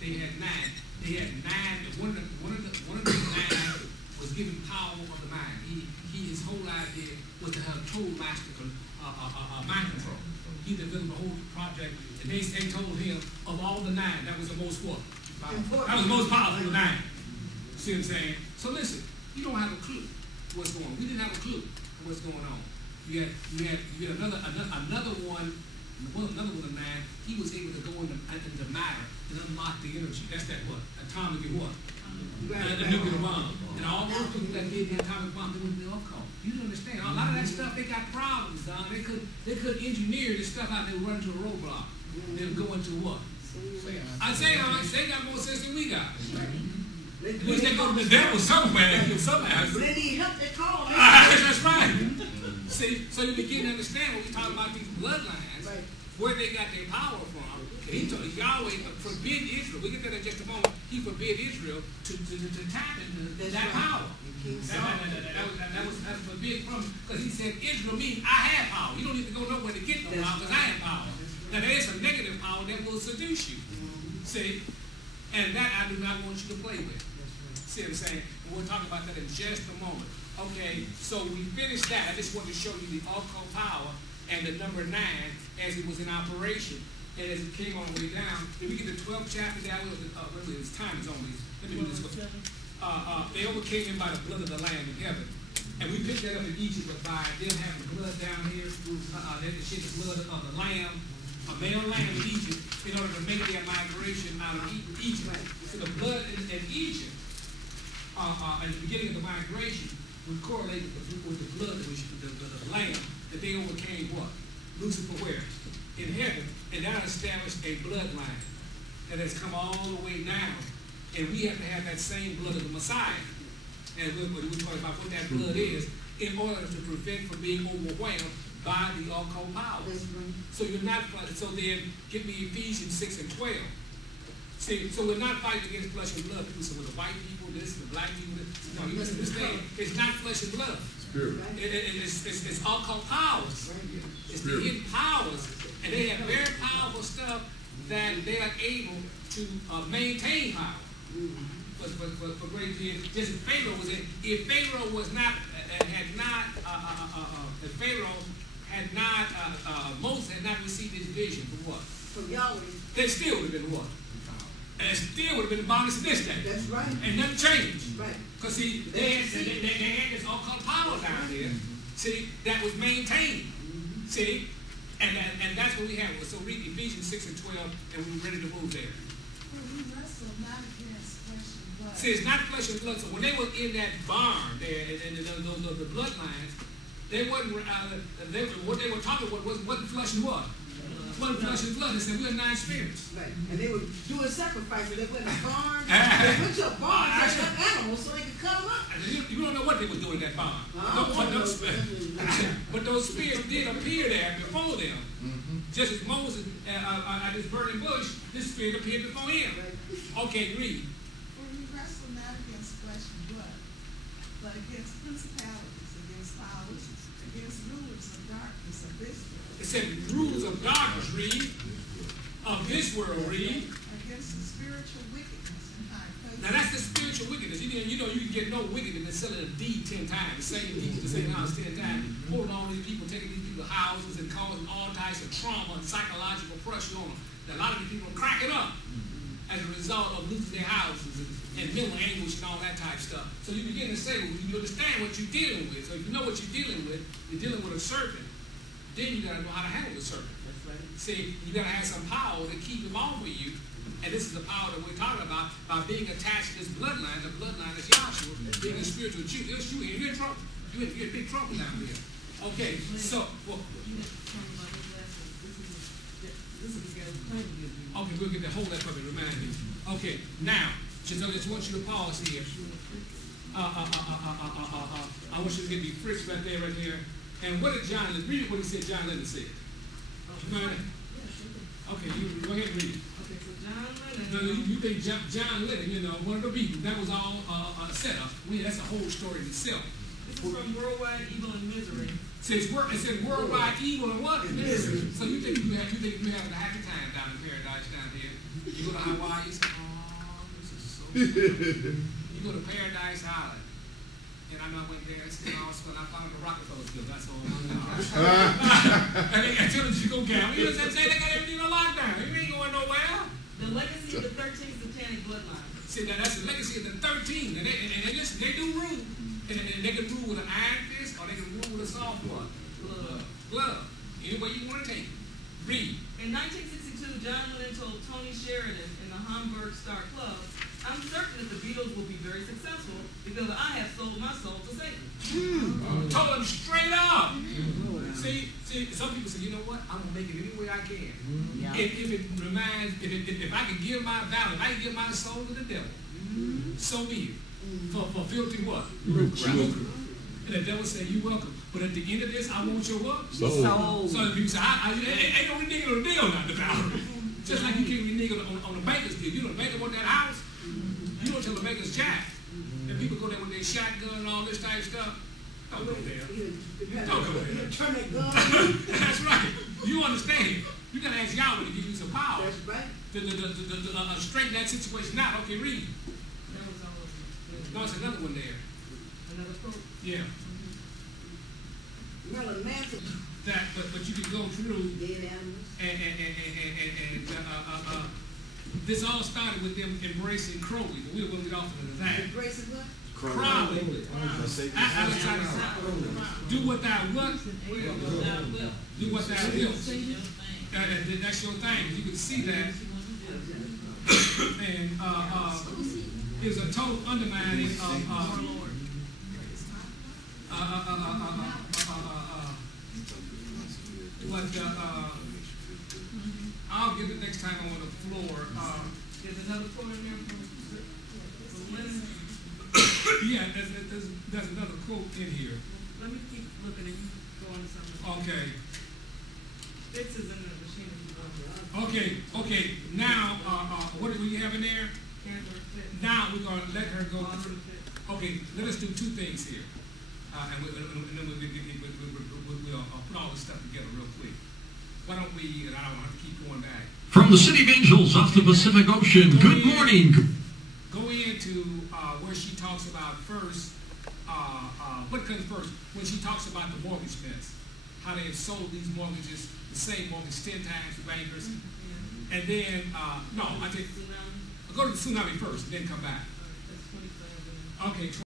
they had nine. They had nine. One of the nine was given power of the mind. His whole idea was to have total master mind control. He developed a whole project, and they told him of all the nine, that was the most what? That was the most powerful of the nine. See what I'm saying? So listen, you don't have a clue what's going on. We didn't have a clue what's going on. You had another one of the nine. He was able to go into matter and unlock the energy. That's that what? Atomic and what? The nuclear bomb. And all those people that did the atomic bomb, they went to the occult. You don't understand. A lot of that stuff, they got problems, Don. They could engineer this stuff out. They would run into a roadblock. They'll go into what? I say, they got more sense than we got. At least they go to the devil somewhere. Somehow. They need help. They call. That's right. See, so you begin to understand when we talk about these bloodlines, where they got their power from. He told Yahweh forbid Israel. We get that in just a moment. He forbid Israel to tap into that power. That was forbid from him, because he said Israel means I have power. You don't need to go nowhere to get no power, because I have power. Now there is some negative power that will seduce you. See, and that I do not want you to play with. See what I'm saying? And we'll talk about that in just a moment. Okay, so we finished that. I just wanted to show you the occult power and the number 9 as it was in operation. And as it came all the way down, did we get the 12th chapter down? His time is on these. Let me do this. They overcame him by the blood of the Lamb in heaven. And we picked that up in Egypt, but by them having blood down here, they had to shed the blood of the lamb, a male lamb in Egypt, in order to make their migration out of Egypt. So the blood in Egypt, at the beginning of the migration, would correlate with the blood, the lamb, that they overcame what? Lucifer where? In heaven. And that established a bloodline that has come all the way down. And we have to have that same blood of the Messiah. And we're talking about what that blood is in order to prevent from being overwhelmed by the occult powers. So you're not fighting. So then give me Ephesians 6 and 12. See, so we're not fighting against flesh and blood. People say, well, the white people, this, the black people, this. No, you must understand. It's not flesh and blood. It's occult powers. It's the hidden powers. And they have very powerful stuff that they are able to maintain power. For great deals, just as Pharaoh was in. If Pharaoh was not, if Pharaoh had not, Moses had not received his vision from what? From Yahweh. They still would have been what? And still would have been bondage to this day. That's right. And nothing changed. Right. Because see, they had this occult power down there. See, that was maintained. See, and that's what we have. So read Ephesians 6 and 12, and we're ready to move there. We wrestle not against flesh and blood. See, it's not flesh and blood. So when they were in that barn there, and the bloodlines, they wasn't. What they were talking about wasn't flesh and what? Wasn't flesh and blood. They said we are 9 spirits. Right. And they were doing sacrifices. They went to a barn. They went to a barn and cut animals so they could cut them up. You don't know what they were doing in that barn. But those spirits did appear there before them. Just as Moses at this burning bush, this spirit appeared before him. Okay, read. For we wrestle not against flesh and blood, but against principalities, against powers, against rulers of darkness of this world. It said rulers of darkness, read. Of this world, read. Against the spiritual wickedness in high places. Now that's the spiritual wickedness. You know you can get no wickedness selling a deed 10 times, the same deed to the same house 10 times, holding on to these people, taking these people's houses and causing all types of trauma and psychological pressure on them. Now, a lot of these people are cracking up as a result of losing their houses and mental anguish and all that type of stuff. So you begin to say, well, you understand what you're dealing with. So if you know what you're dealing with a serpent, then you got to know how to handle the serpent. See, you got to have some power to keep him off of you. And this is the power that we're talking about by being attached to this bloodline. The bloodline is Yahshua, being a spiritual Jew. You're in trouble. You're in big trouble down here. Okay, so, well, okay, we'll get the whole that from it, remind me. Okay, now, just I just want you to pause here. I want you to get the Fritz right there. And what did John Lennon, read what he said John Lennon said. Okay, you go ahead and read it. Okay, so John Lennon. You think John Lennon, one of the Beatles, that was all a setup. That's a whole story in itself. This is from Worldwide Evil and Misery. It said worldwide evil and what? Misery. So you think you have a happy time down in paradise down here. You go to my wife, you say, oh, this is so good. You go to Paradise Island. And I know I went there, I said, oh, I found the Rockefeller bill. That's all I know. And they got children to go gamble. You know what I'm saying? They got everything on lockdown. You ain't going nowhere. The legacy of the 13 satanic bloodlines. See, that's the legacy of the 13. And they listen, they do rule. And they can rule with an iron fist or they can rule with a soft blood. Blood. Any way you want to take it. Read. In 1962, John Lennon told Tony Sheridan in the Hamburg Star Club, I'm certain that the Beatles will be very successful because I have sold my soul to Satan. Told him straight up. See, some people say, you know what? I'm going to make it any way I can. If it reminds, if I can give my value, if I can give my soul to the devil, so be it. For filthy what? Lucre. And the devil said, you're welcome. But at the end of this, I want your what? Soul. So people say, ain't no reneging on the deal not the value. Just like you can't renege on the banker's deal. You know, the banker want that house. You don't tell the banker's jack. And people go there with their shotgun and all this type of stuff. Don't go there. Don't go there. Turn that gun on. That's right. You understand. You got to ask Yahweh to give you some power. That's right. To straighten that situation out. Okay, read. No, it's another one there. Another quote? Yeah. Marilyn Manson. That, but you can go through Dead animals. and this all started with them embracing Crowley, but we'll get off into that. Embracing what? Crowley. Do what thou wilt. Do what thou wilt. That's your thing. You can see that. And is a total undermining of I'll give it next time on the floor. There's another quote in there from Lennon. Yeah, there's another quote in here. Let me keep looking and you go on to something. Okay. Fitz is in the machine. Okay. Now, what do we have in there? Fitz. Now we're going to let her go through. Okay, let us do two things here. And then we'll put all this stuff together real quick. Why don't we, and I don't have to keep going back. From the City of Angels off the Pacific Ocean, good morning. Go into where she talks about first, what comes first? When she talks about the mortgage debts, how they have sold these mortgages, the same mortgage 10 times to bankers. And then, no, I think, go to the tsunami first, and then come back. That's 27. Okay.